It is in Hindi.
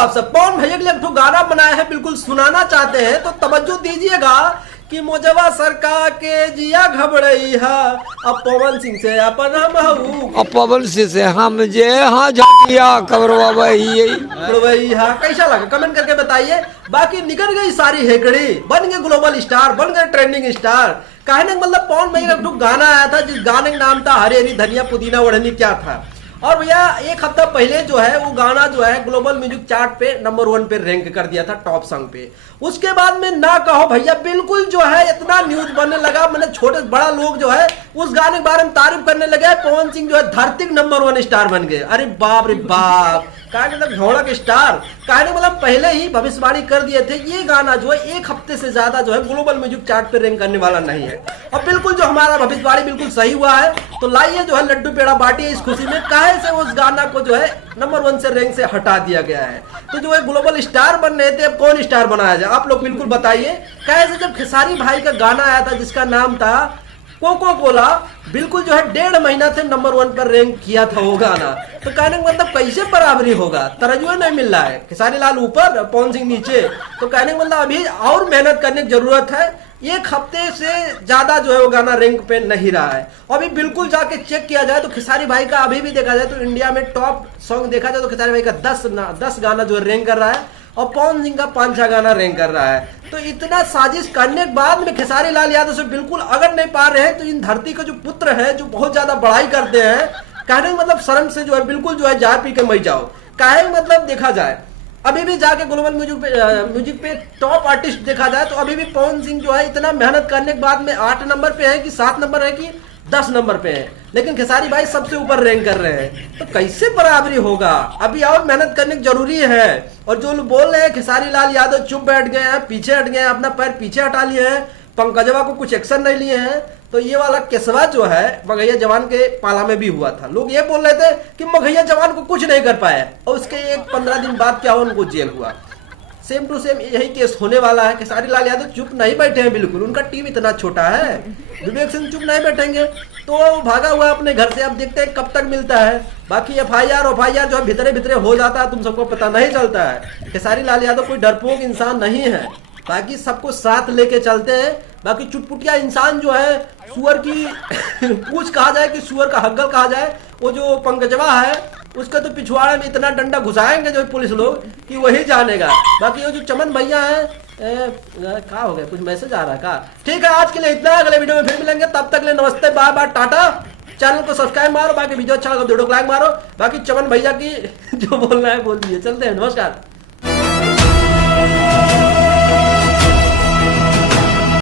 आप सब पवन भैया के लिए एक गाना बनाया है, बिल्कुल सुनाना चाहते हैं तो तवज्जो दीजिएगा कि मोजवा सरकार के जिया घबड़ई है, अब पवन सिंह से अपन हम अब पवन सिंह से हम जे हाँ झटिया कबरवा वही है। कैसा लगा कमेंट करके बताइए। बाकी निकल गई सारी हेकड़ी, बन गए ग्लोबल स्टार, बन गए ट्रेंडिंग स्टार। कहने का मतलब पवन भैया का गाना आया था जिस गाने का नाम था हरी हरी धनिया पुदीना ओढ़नी क्या था। और भैया एक हफ्ता पहले जो है वो गाना जो है ग्लोबल म्यूजिक चार्ट पे नंबर 1 पे रैंक कर दिया था, टॉप सॉन्ग पे। उसके बाद में ना कहो भैया, बिल्कुल जो है इतना न्यूज बनने लगा, मैंने छोटे बड़ा लोग जो है उस गाने के बारे में तारीफ करने लगे। पवन सिंह जो है धरती नंबर 1 स्टार बन गए। अरे बाप रे बाप, कहने मतलब घोड़ा के स्टार। कहने मतलब पहले ही भविष्यवाणी कर दिए थे ये गाना जो है एक हफ्ते से ज्यादा जो है ग्लोबल म्यूजिक चार्ट पे रैंक करने वाला नहीं है। और बिल्कुल जो हमारा भविष्यवाणी बिल्कुल सही हुआ है। तो लाइए जो है लड्डू पेड़ा बांटिए इस खुशी में, काहे से उस गाना को जो है नंबर 1 से रैंक से हटा दिया गया है। तो जो है ग्लोबल स्टार बन रहे थे, अब कौन स्टार बनाया जाए आप लोग बिल्कुल बताइए। कैसे जब खेसारी भाई का गाना आया था जिसका नाम था कोको कोला, बिल्कुल जो है 1.5 महीना से नंबर 1 पर रैंक किया था वो गाना। तो कहने का मतलब कैसे बराबरी होगा, तरजुआ नहीं मिल रहा है। खेसारी लाल ऊपर पवन सिंह नीचे, तो कहने का मतलब अभी और मेहनत करने की जरूरत है। एक हफ्ते से ज्यादा जो है वो गाना रैंक पे नहीं रहा है। अभी बिल्कुल जाके चेक किया जाए तो खेसारी भाई का अभी भी देखा जाए तो इंडिया में टॉप सॉन्ग देखा जाए तो खेसारी भाई का 10 गाना जो है रैंक कर रहा है और पवन सिंह का 5-6 गाना रैंक कर रहा है। तो इतना साजिश करने के बाद में खेसारी लाल यादव से बिल्कुल अगर नहीं पा रहे हैं तो इन धरती के जो पुत्र हैं जो बहुत ज्यादा बड़ाई करते हैं, कहने का मतलब शर्म से जो है बिल्कुल जो है जा पी के मर जाओ। काहे मतलब देखा जाए अभी भी जाके ग्लोबल म्यूजिक पे टॉप आर्टिस्ट देखा जाए तो अभी भी पवन सिंह जो है इतना मेहनत करने के बाद में 8 नंबर पे है कि 7 नंबर है कि 10 नंबर पे है, लेकिन खेसारी भाई सबसे ऊपर रैंक कर रहे हैं। तो कैसे बराबरी होगा, अभी और मेहनत करने की जरूरी है। और जो लोग बोल रहे हैं खेसारी लाल यादव चुप बैठ गए हैं, पीछे हट गए हैं, अपना पैर पीछे हटा लिए हैं, पंकजवा को कुछ एक्शन नहीं लिए हैं, तो ये वाला केसवा जो है मगैया जवान के पाला में भी हुआ था। लोग ये बोल रहे थे कि मगैया जवान को कुछ नहीं कर पाए और उसके एक 15 दिन बाद क्या हुआ, उनको जेल हुआ। सेम टू सेम यही केस होने वाला है। खेसारी लाल यादव चुप नहीं बैठे हैं बिल्कुल, उनका टीम इतना छोटा है। विवेक सिंह चुप नहीं बैठेंगे तो भागा हुआ अपने घर से, अब देखते हैं कब तक मिलता है। बाकी एफआईआर जो है भीतरे भीतरे हो जाता है, तुम सबको पता नहीं चलता है। खेसारी लाल यादव कोई डरपोक इंसान नहीं है, बाकी सबको साथ लेके चलते हैं। बाकी चुटपुटिया इंसान जो है सुअर की पूछ कहा जाए कि सुअर का हग्गल कहा जाए, वो जो पंकजवा है उसका तो पिछवाड़े में इतना डंडा घुसाएंगे जो पुलिस लोग कि वही जानेगा। बाकी वो जो चमन भैया है क्या हो गया, कुछ मैसेज आ रहा है का। ठीक है आज के लिए इतना, अगले वीडियो में फिर मिलेंगे, तब तक ले नमस्ते बाय बाय टाटा। चैनल को सब्सक्राइब मारो, बाकी वीडियो अच्छा लगा वीडियो को लाइक मारो। बाकी चमन भैया की जो बोलना है बोल दिए, चलते हैं, नमस्कार।